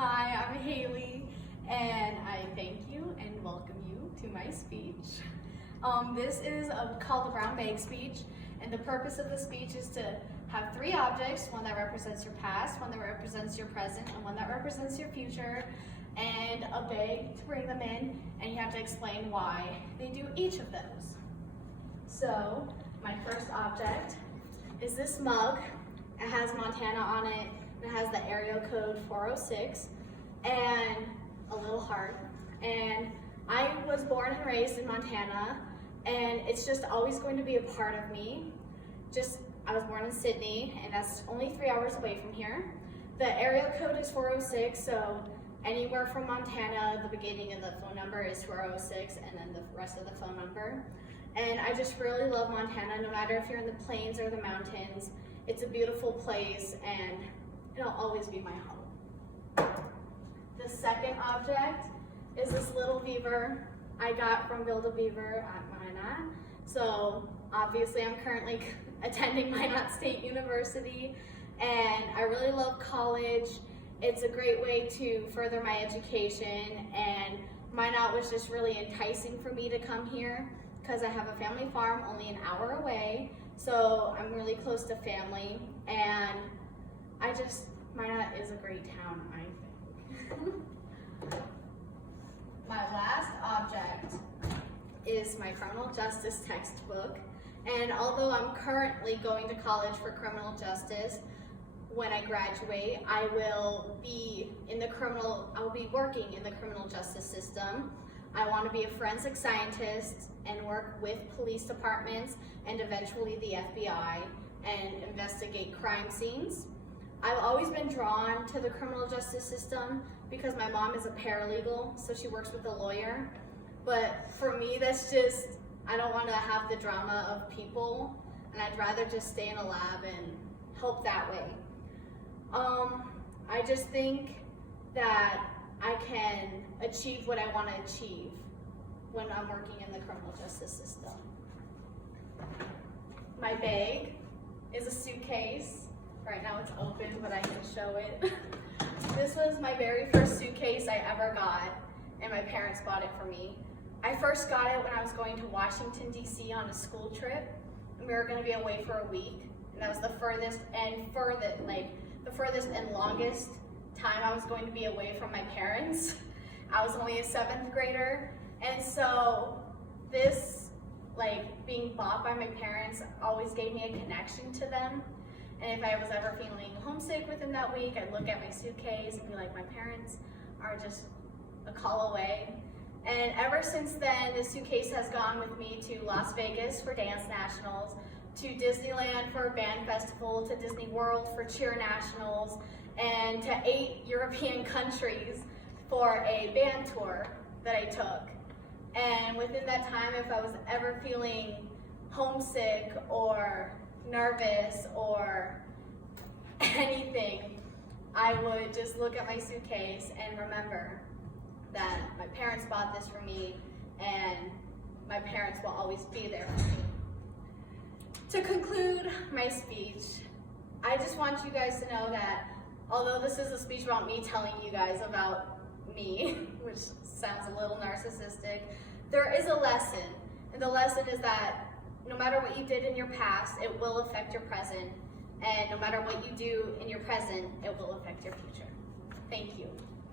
Hi, I'm Haley, and I thank you and welcome you to my speech. This is called the Brown Bag speech, and the purpose of the speech is to have three objects, one that represents your past, one that represents your present, and one that represents your future, and a bag to bring them in, and you have to explain why they do each of those. So, my first object is this mug. It has Montana on it, and it has the area code 406, and a little heart. And I was born and raised in Montana, and it's just always going to be a part of me. I was born in Sydney, and that's only 3 hours away from here. The area code is 406, so anywhere from Montana, the beginning of the phone number is 406, and then the rest of the phone number. And I just really love Montana, no matter if you're in the plains or the mountains. It's a beautiful place, and it'll always be my home. The second object is this little beaver I got from Build-A-Beaver at Minot. So obviously I'm currently attending Minot State University, and I really love college. It's a great way to further my education, and Minot was just really enticing for me to come here because I have a family farm only an hour away, so I'm really close to family, and Minot is a great town, I think. My last object is my criminal justice textbook, and although I'm currently going to college for criminal justice, when I graduate, I will be working in the criminal justice system. I want to be a forensic scientist and work with police departments and eventually the FBI and investigate crime scenes. I've always been drawn to the criminal justice system because my mom is a paralegal, so she works with a lawyer. But for me, I don't want to have the drama of people, and I'd rather just stay in a lab and help that way. I just think that I can achieve what I want to achieve when I'm working in the criminal justice system. My bag is a suitcase. Right now it's open, but I can show it. This was my very first suitcase I ever got, and my parents bought it for me. I first got it when I was going to Washington, D.C. on a school trip, and we were going to be away for a week, and that was the furthest and longest time I was going to be away from my parents. I was only a 7th grader, and so this, being bought by my parents always gave me a connection to them. And if I was ever feeling homesick within that week, I'd look at my suitcase and be like, my parents are just a call away. And ever since then, this suitcase has gone with me to Las Vegas for dance nationals, to Disneyland for a band festival, to Disney World for cheer nationals, and to 8 European countries for a band tour that I took. And within that time, if I was ever feeling homesick or nervous or anything, I would just look at my suitcase and remember that my parents bought this for me, and my parents will always be there for me. To conclude my speech, I just want you guys to know that although this is a speech about me telling you guys about me, which sounds a little narcissistic, there is a lesson. And the lesson is that no matter what you did in your past, it will affect your present. And no matter what you do in your present, it will affect your future. Thank you.